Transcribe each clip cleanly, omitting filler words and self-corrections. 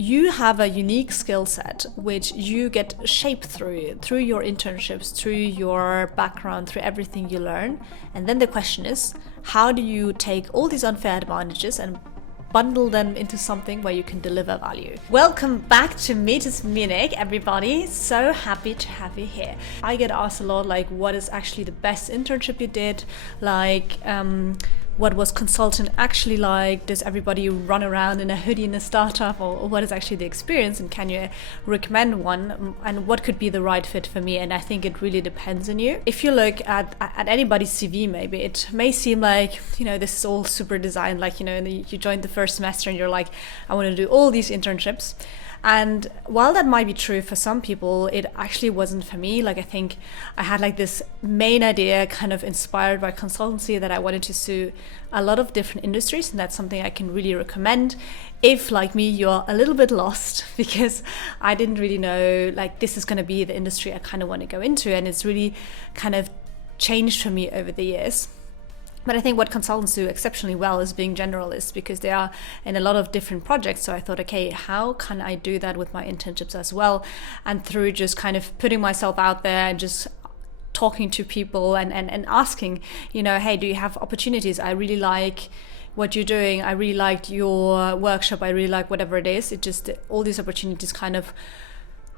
you have a unique skill set which you get shaped through your internships, through your background, through everything you learn. And then the question is, how do you take all these unfair advantages and bundle them into something where you can deliver value? Welcome back to Meet Us Munich, everybody. So happy to have you here. I get asked a lot, like, what is actually the best internship you did? Like, what was consultant actually like? Does everybody run around in a hoodie in a startup, or what is actually the experience? And can you recommend one? And what could be the right fit for me? And I think it really depends on you. If you look at anybody's CV, maybe it may seem like, this is all super designed, like, you joined the first semester and you're like, I want to do all these internships. And while that might be true for some people, it actually wasn't for me. Like, I think I had like this main idea kind of inspired by consultancy that I wanted to sue a lot of different industries. And that's something I can really recommend if, like me, you're a little bit lost, because I didn't really know, like, this is going to be the industry I kind of want to go into. And it's really kind of changed for me over the years. But I think what consultants do exceptionally well is being generalists, because they are in a lot of different projects. So I thought, okay, how can I do that with my internships as well? And through just kind of putting myself out there and just talking to people and asking, hey, do you have opportunities? I really like what you're doing. I really liked your workshop. I really like whatever it is. It just, all these opportunities kind of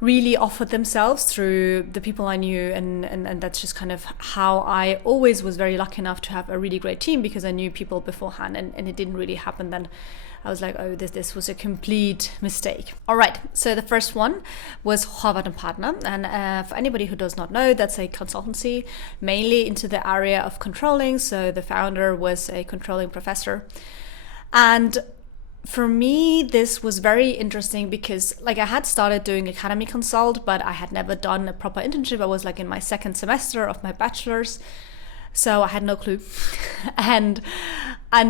really offered themselves through the people I knew, and that's just kind of how I always was very lucky enough to have a really great team, because I knew people beforehand, and it didn't really happen then. I was like, oh, this was a complete mistake. All right, so the first one was Horváth and Partner, and for anybody who does not know, that's a consultancy mainly into the area of controlling. So the founder was a controlling professor, and for me, this was very interesting because, like, I had started doing academy consult, but I had never done a proper internship. I was like in my second semester of my bachelor's, so I had no clue. and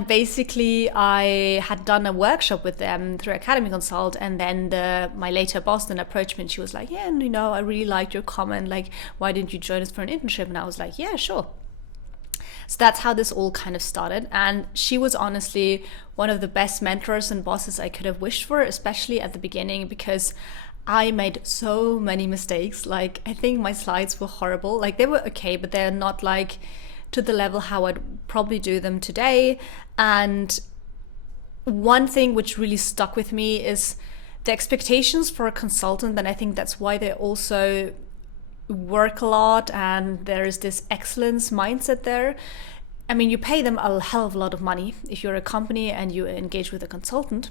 basically I had done a workshop with them through academy consult, and then my later boss then approached me and she was like, yeah, I really liked your comment, like, why didn't you join us for an internship? And I was like, yeah, sure. So that's how this all kind of started. And she was honestly one of the best mentors and bosses I could have wished for, especially at the beginning, because I made so many mistakes. Like, I think my slides were horrible. Like, they were okay, but they're not like to the level how I'd probably do them today. And one thing which really stuck with me is the expectations for a consultant. And I think that's why they also work a lot, and there is this excellence mindset there. I mean, you pay them a hell of a lot of money if you're a company and you engage with a consultant,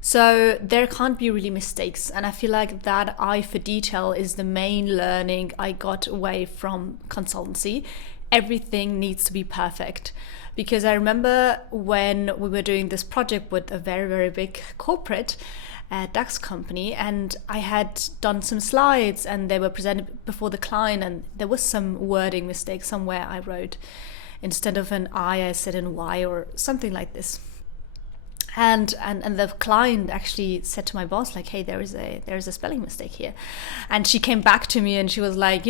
so there can't be really mistakes. And I feel like that eye for detail is the main learning I got away from consultancy. Everything needs to be perfect, because I remember when we were doing this project with a very, very big corporate DAX company, and I had done some slides and they were presented before the client, and there was some wording mistake somewhere. I wrote, instead of an I said an Y or something like this. And the client actually said to my boss, like, hey, there is a spelling mistake here. And she came back to me and she was like,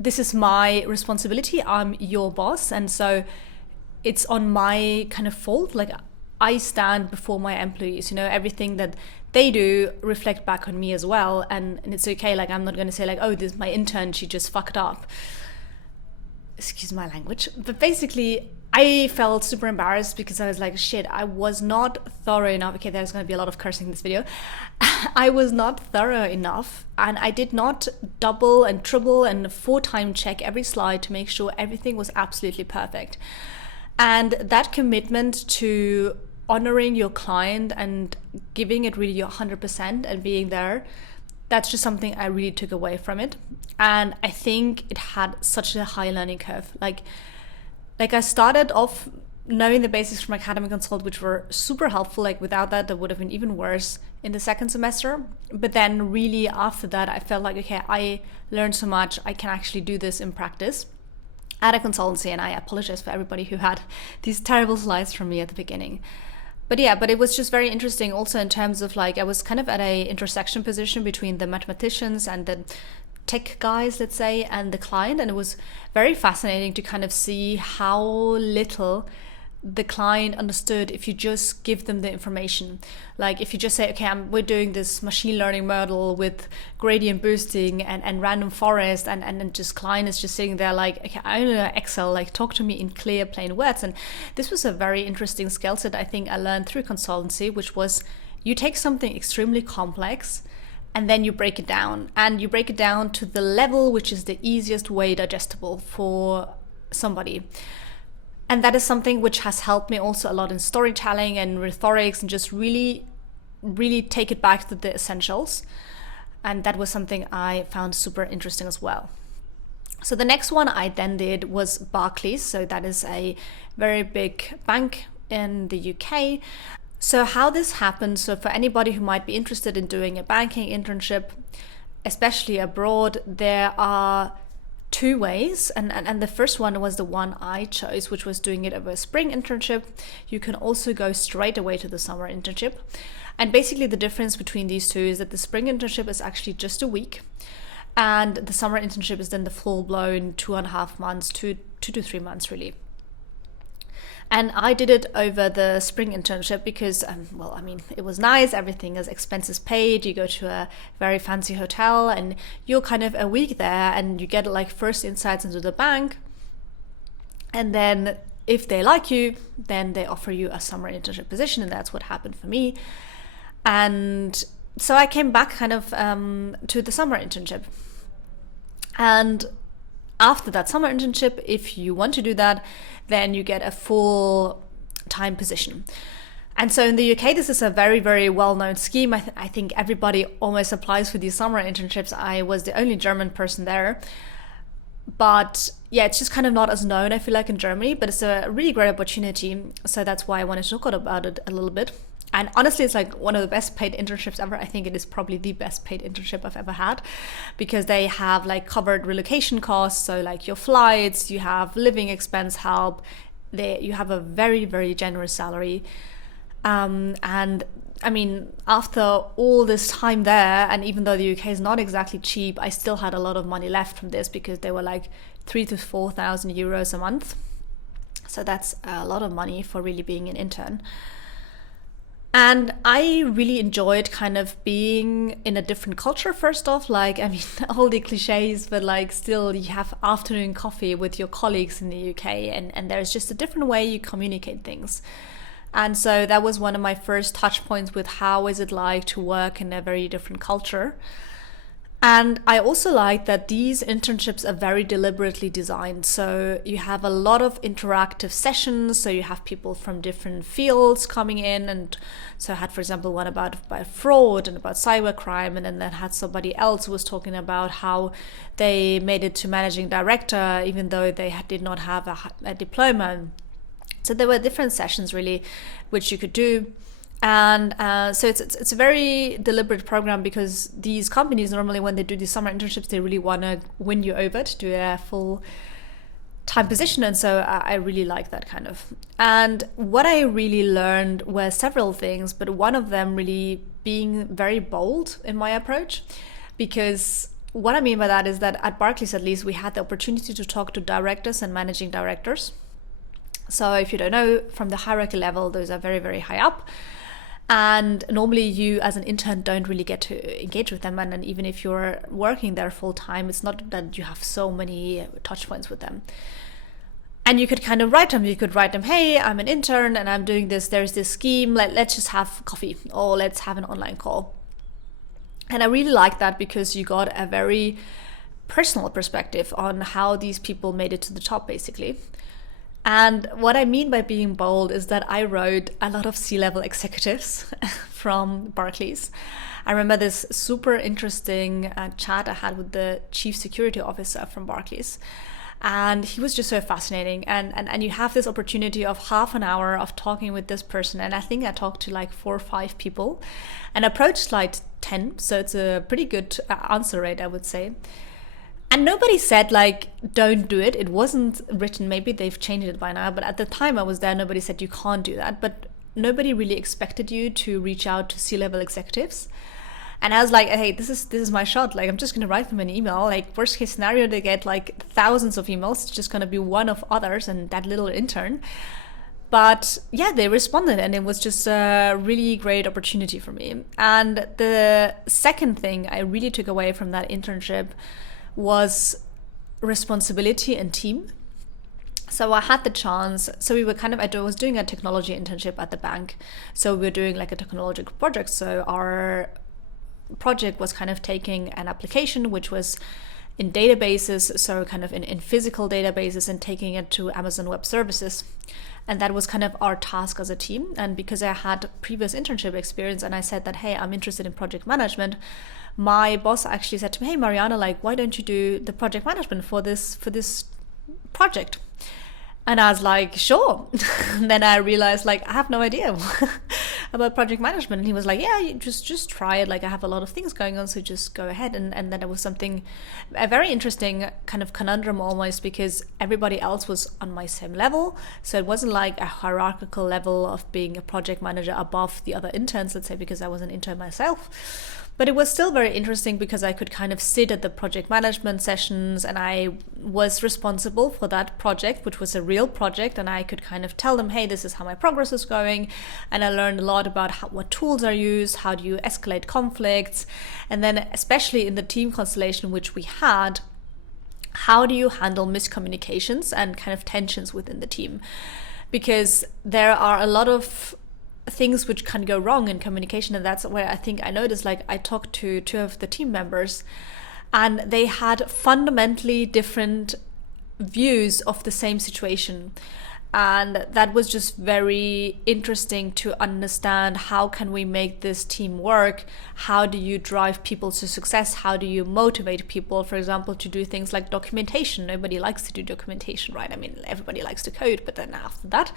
this is my responsibility. I'm your boss. And so it's on my kind of fault. Like, I stand before my employees, everything that they do reflect back on me as well. And it's okay. Like, I'm not going to say like, oh, this is my intern, she just fucked up. Excuse my language. But basically, I felt super embarrassed because I was like, shit, I was not thorough enough. Okay, there's going to be a lot of cursing in this video. I was not thorough enough, and I did not double and triple and 4-time check every slide to make sure everything was absolutely perfect. And that commitment to honoring your client and giving it really your 100% and being there, that's just something I really took away from it. And I think it had such a high learning curve. Like I started off knowing the basics from academic consult, which were super helpful. Like, without that, that would have been even worse in the second semester. But then really after that, I felt like, okay, I learned so much, I can actually do this in practice at a consultancy. And I apologize for everybody who had these terrible slides from me at the beginning. But it was just very interesting also in terms of, like, I was kind of at a intersection position between the mathematicians and the tech guys, let's say, and the client. And it was very fascinating to kind of see how little the client understood if you just give them the information. Like if you just say, okay, we're doing this machine learning model with gradient boosting and random forest, and just client is just sitting there like, okay, I don't know Excel, like talk to me in clear, plain words. And this was a very interesting skill set I think I learned through consultancy, which was you take something extremely complex and then you break it down, and you break it down to the level which is the easiest way digestible for somebody. And that is something which has helped me also a lot in storytelling and rhetorics, and just really, really take it back to the essentials. And that was something I found super interesting as well. So the next one I then did was Barclays. So that is a very big bank in the UK. So how this happened, so for anybody who might be interested in doing a banking internship, especially abroad, there are two ways, and the first one was the one I chose, which was doing it over a spring internship. You can also go straight away to the summer internship. And basically the difference between these two is that the spring internship is actually just a week, and the summer internship is then the full-blown 2.5 months, 2 to 3 months really. And I did it over the spring internship because, it was nice. Everything is expenses paid. You go to a very fancy hotel and you're kind of a week there, and you get like first insights into the bank. And then if they like you, then they offer you a summer internship position. And that's what happened for me. And so I came back kind of to the summer internship. And after that summer internship, if you want to do that, then you get a full-time position. And so in the UK, this is a very, very well-known scheme. I think everybody almost applies for these summer internships. I was the only German person there. But yeah, it's just kind of not as known, I feel like, in Germany, but it's a really great opportunity. So that's why I wanted to talk about it a little bit. And honestly, it's like one of the best paid internships ever. I think it is probably the best paid internship I've ever had, because they have like covered relocation costs. So like your flights, you have living expense help. You have a very, very generous salary. And I mean, after all this time there, and even though the UK is not exactly cheap, I still had a lot of money left from this, because they were like 3,000 to 4,000 euros a month. So that's a lot of money for really being an intern. And I really enjoyed kind of being in a different culture, first off, like, I mean, all the cliches, but like still you have afternoon coffee with your colleagues in the UK, and there's just a different way you communicate things. And so that was one of my first touch points with how is it like to work in a very different culture. And I also like that these internships are very deliberately designed. So you have a lot of interactive sessions. So you have people from different fields coming in. And so I had, for example, one about fraud and about cybercrime. And then I had somebody else who was talking about how they made it to managing director, even though they did not have a diploma. So there were different sessions really, which you could do. And so it's a very deliberate program, because these companies normally, when they do these summer internships, they really want to win you over to do a full-time position. And so I really like that kind of. And what I really learned were several things, but one of them really being very bold in my approach. Because what I mean by that is that at Barclays, at least, we had the opportunity to talk to directors and managing directors. So if you don't know, from the hierarchy level, those are very, very high up. And normally you as an intern don't really get to engage with them. And then even if you're working there full time, it's not that you have so many touch points with them. And you could kind of write them. You could write them, hey, I'm an intern and I'm doing this. There's this scheme. Let's just have coffee, or let's have an online call. And I really like that, because you got a very personal perspective on how these people made it to the top, basically. And what I mean by being bold is that I wrote a lot of C-level executives from Barclays. I remember this super interesting chat I had with the chief security officer from Barclays. And he was just so fascinating. And you have this opportunity of half an hour of talking with this person. And I think I talked to like 4 or 5 people and approached like 10. So it's a pretty good answer rate, I would say. And nobody said like, don't do it. It wasn't written, maybe they've changed it by now, but at the time I was there, nobody said you can't do that. But nobody really expected you to reach out to C-level executives. And I was like, hey, this is my shot. Like, I'm just going to write them an email. Like, worst case scenario, they get like thousands of emails. It's just going to be one of others and that little intern. But yeah, they responded, and it was just a really great opportunity for me. And the second thing I really took away from that internship was responsibility and team. So I had the chance, so we were I was doing a technology internship at the bank. So we were doing like a technological project. So our project was kind of taking an application which was in databases, so kind of in physical databases, and taking it to Amazon Web Services. And that was kind of our task as a team. And because I had previous internship experience and I said that, hey, I'm interested in project management, my boss actually said to me, hey, Mariana, like, why don't you do the project management for this project? And I was like, sure. And then I realized, like, I have no idea about project management. And he was like, yeah, you just try it. Like, I have a lot of things going on, so just go ahead. And then it was a very interesting kind of conundrum almost, because everybody else was on my same level. So it wasn't like a hierarchical level of being a project manager above the other interns, let's say, because I was an intern myself. But it was still very interesting because I could kind of sit at the project management sessions, and I was responsible for that project, which was a real project, and I could kind of tell them, hey, this is how my progress is going. And I learned a lot about what tools are used, how do you escalate conflicts, and then especially in the team constellation which we had, how do you handle miscommunications and kind of tensions within the team? Because there are a lot of things which can go wrong in communication, and that's where I think I noticed, like, I talked to two of the team members and they had fundamentally different views of the same situation, and that was just very interesting to understand. How can we make this team work? How do you drive people to success? How do you motivate people, for example, to do things like documentation? Nobody likes to do documentation, right? I mean, everybody likes to code, but then after that,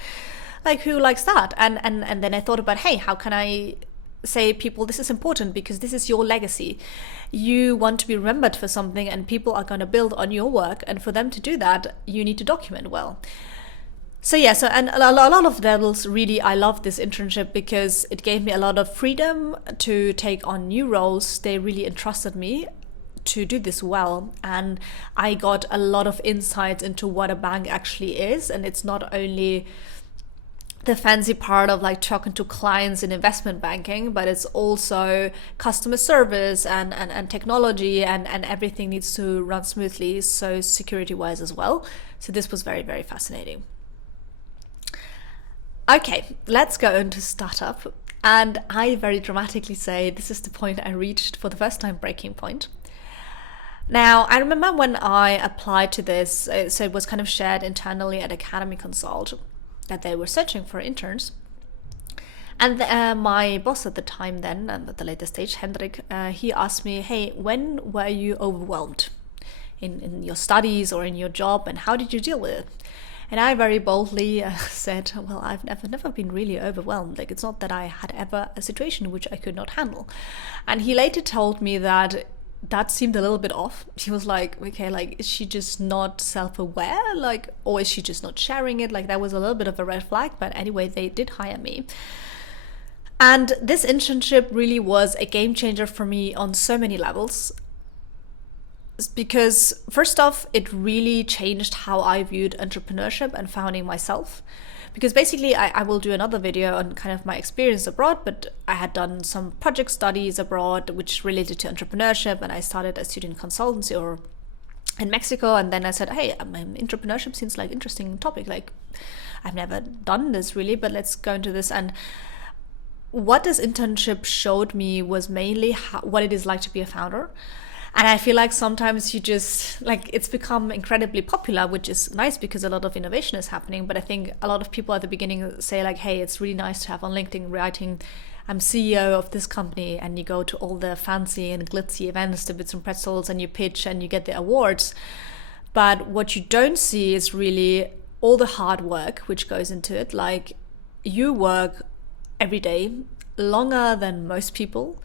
like, who likes that? And then I thought about, hey, how can I say people, this is important because this is your legacy. You want to be remembered for something, and people are going to build on your work, and for them to do that, you need to document well. So yeah, and a lot of levels, really, I love this internship because it gave me a lot of freedom to take on new roles. They really entrusted me to do this well, and I got a lot of insights into what a bank actually is. And it's not only the fancy part of like talking to clients in investment banking, but it's also customer service and technology, and everything needs to run smoothly, so security wise as well. So this was very, very fascinating. Okay, let's go into startup. And I very dramatically say this is the point I reached for the first time, breaking point. Now, I remember when I applied to this, so it was kind of shared internally at Academy Consult that they were searching for interns. And my boss at the time then, and at the later stage, Hendrik, he asked me, hey, when were you overwhelmed in your studies or in your job, and how did you deal with it? And I very boldly said, well, I've never been really overwhelmed. Like, it's not that I had ever a situation which I could not handle. And he later told me that seemed a little bit off. He was like, okay, like, is she just not self-aware? Like, or is she just not sharing it? Like, that was a little bit of a red flag. But anyway, they did hire me. And this internship really was a game changer for me on so many levels. Because first off, it really changed how I viewed entrepreneurship and founding myself. Because basically, I will do another video on kind of my experience abroad, but I had done some project studies abroad which related to entrepreneurship, and I started a student consultancy or in Mexico, and then I said, hey, entrepreneurship seems like interesting topic. Like, I've never done this really, but let's go into this. And what this internship showed me was mainly what it is like to be a founder. And I feel like sometimes you just, like, it's become incredibly popular, which is nice because a lot of innovation is happening. But I think a lot of people at the beginning say like, hey, it's really nice to have on LinkedIn writing, I'm CEO of this company, and you go to all the fancy and glitzy events, the bits and pretzels, and you pitch and you get the awards. But what you don't see is really all the hard work which goes into it. Like, you work every day, longer than most people.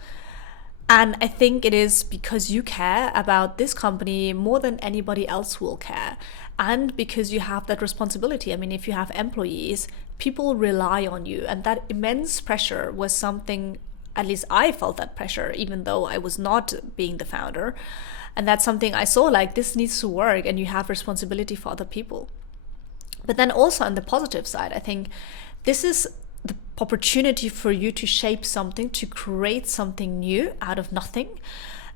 And I think it is because you care about this company more than anybody else will care. And because you have that responsibility. I mean, if you have employees, people rely on you. And that immense pressure was something, at least I felt that pressure, even though I was not being the founder. And that's something I saw, like, this needs to work, and you have responsibility for other people. But then also on the positive side, I think this is the opportunity for you to shape something, to create something new out of nothing,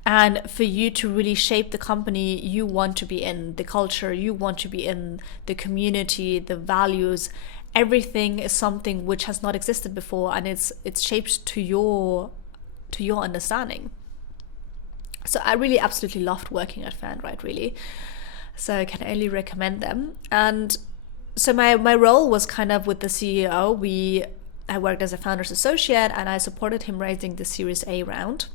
and for you to really shape the company you want to be in, the culture you want to be in, the community, the values. Everything is something which has not existed before, and it's shaped to your understanding. So I really absolutely loved working at Fernride, really. So I can only recommend them. And so my role was kind of with the CEO. I worked as a founder's associate, and I supported him raising the Series A round.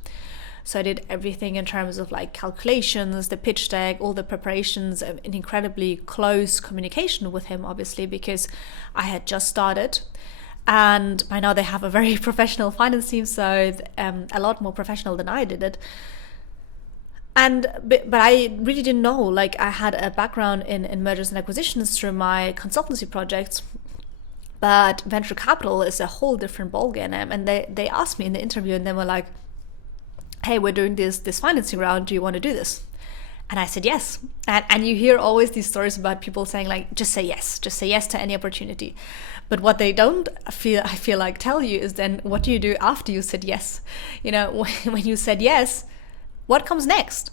So I did everything in terms of like calculations, the pitch deck, all the preparations, in incredibly close communication with him, obviously, because I had just started. And by now they have a very professional finance team, so a lot more professional than I did it. But I really didn't know, like I had a background in mergers and acquisitions through my consultancy projects, but venture capital is a whole different ballgame. And they asked me in the interview, and they were like, hey, we're doing this financing round, do you want to do this? And I said yes. And you hear always these stories about people saying like, just say yes to any opportunity. But what they don't I feel like tell you is then what do you do after you said yes? You know, when you said yes, what comes next?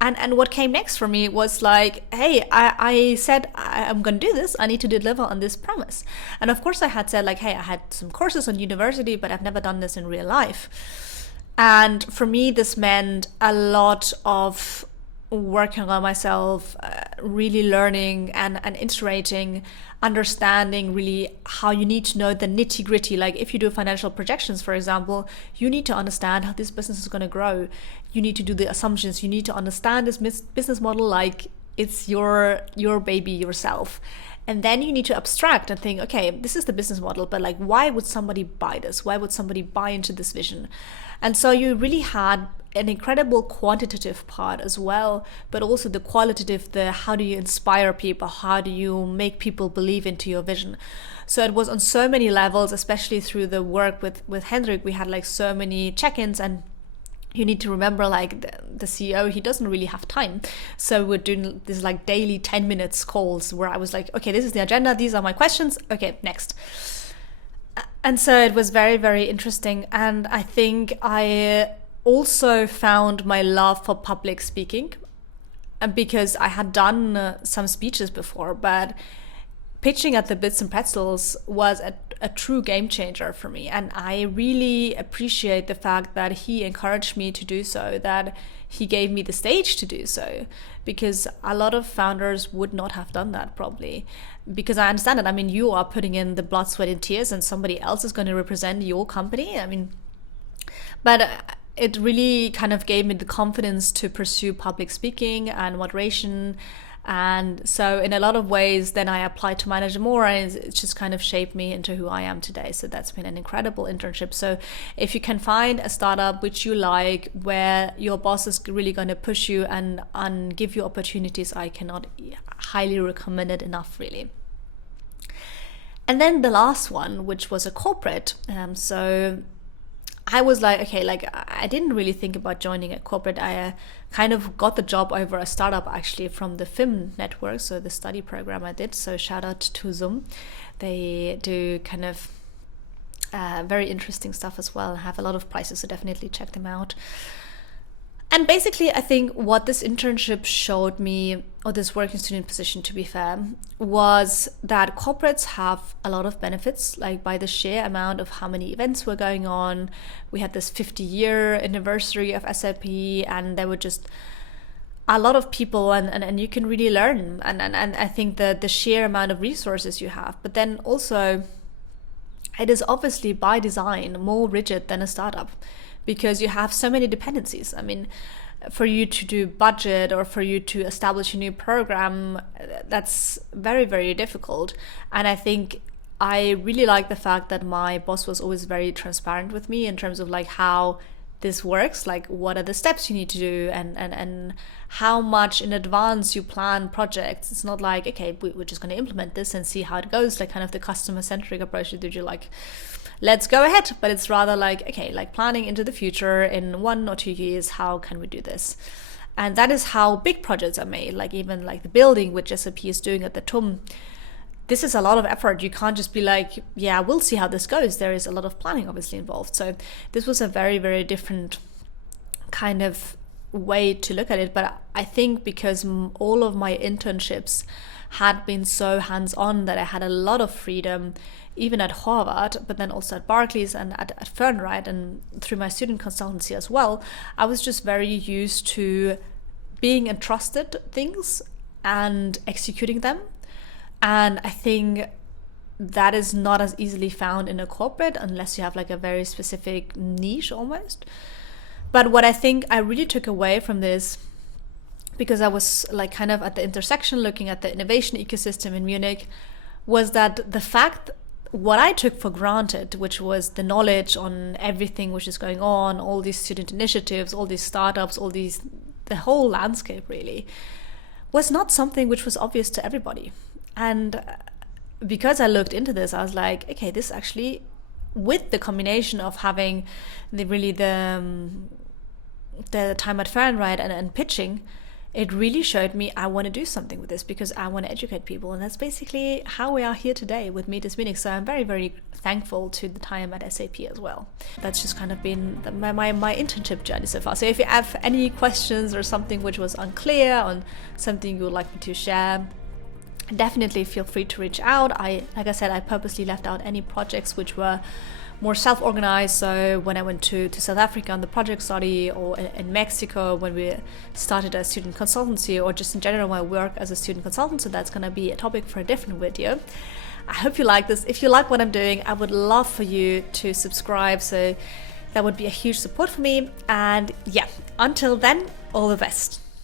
And what came next for me was like, hey, I said I'm going to do this. I need to deliver on this promise. And of course I had said like, hey, I had some courses on university, but I've never done this in real life. And for me, this meant a lot of working on myself, really learning and iterating, understanding really how you need to know the nitty gritty. Like if you do financial projections, for example, you need to understand how this business is going to grow. You need to do the assumptions. You need to understand this business model like it's your baby yourself. And then you need to abstract and think, okay, this is the business model, but like, why would somebody buy this? Why would somebody buy into this vision? And so you really had an incredible quantitative part as well, but also the qualitative, the how do you inspire people? How do you make people believe into your vision? So it was on so many levels, especially through the work with Hendrik. We had like so many check-ins, and you need to remember like the CEO, he doesn't really have time. So we're doing this like daily 10 minutes calls where I was like, okay, this is the agenda. These are my questions. Okay, next. And so it was very, very interesting. And I think I also found my love for public speaking, because I had done some speeches before, but pitching at the Bits and Pretzels was a true game changer for me. And I really appreciate the fact that he encouraged me to do so, that he gave me the stage to do so, because a lot of founders would not have done that probably. Because I understand it. I mean, you are putting in the blood, sweat, and tears, and somebody else is going to represent your company. I mean, but it really kind of gave me the confidence to pursue public speaking and moderation. And so in a lot of ways, then I applied to manage more, and it's just kind of shaped me into who I am today. So that's been an incredible internship. So if you can find a startup which you like, where your boss is really going to push you and give you opportunities, I cannot highly recommend it enough, really. And then the last one, which was a corporate. So I was like, okay, like I didn't really think about joining a corporate. I kind of got the job over a startup actually from the FIM network, so the study program I did. So shout out to Zoom. They do kind of very interesting stuff as well, and have a lot of prizes, so definitely check them out. And basically, I think what this internship showed me, or this working student position to be fair, was that corporates have a lot of benefits, like by the sheer amount of how many events were going on. We had this 50-year anniversary of SAP, and there were just a lot of people, and you can really learn. And I think that the sheer amount of resources you have, but then also it is obviously by design more rigid than a startup, because you have so many dependencies. I mean, for you to do budget or for you to establish a new program, that's very, very difficult. And I think I really like the fact that my boss was always very transparent with me in terms of like how this works, like what are the steps you need to do, and how much in advance you plan projects. It's not like, okay, we're just going to implement this and see how it goes, like kind of the customer-centric approach that you like, let's go ahead. But it's rather like, okay, like planning into the future in 1 or 2 years, how can we do this? And that is how big projects are made, like even like the building which SAP is doing at the TUM. this is a lot of effort. You can't just be like, yeah, we'll see how this goes. There is a lot of planning obviously involved. So this was a very, very different kind of way to look at it. But I think because all of my internships had been so hands-on that I had a lot of freedom, even at Horváth, but then also at Barclays and at Fernride, and through my student consultancy as well, I was just very used to being entrusted things and executing them. And I think that is not as easily found in a corporate unless you have like a very specific niche almost. But what I think I really took away from this, because I was like kind of at the intersection looking at the innovation ecosystem in Munich, was that the fact what I took for granted, which was the knowledge on everything which is going on, all these student initiatives, all these startups, the whole landscape really, was not something which was obvious to everybody. And because I looked into this, I was like, okay, this actually, with the combination of having the time at Fernride and pitching, it really showed me I want to do something with this because I want to educate people. And that's basically how we are here today with Meet is Munich. So I'm very, very thankful to the time at SAP as well. That's just kind of been my internship journey so far. So if you have any questions or something which was unclear on something you would like me to share, definitely feel free to reach out. Like I said, I purposely left out any projects which were more self-organized. So when I went to South Africa on the project study, or in Mexico when we started a student consultancy, or just in general my work as a student consultant, so that's going to be a topic for a different video. I hope you like this. If you like what I'm doing, I would love for you to subscribe, so that would be a huge support for me. And yeah, until then, all the best.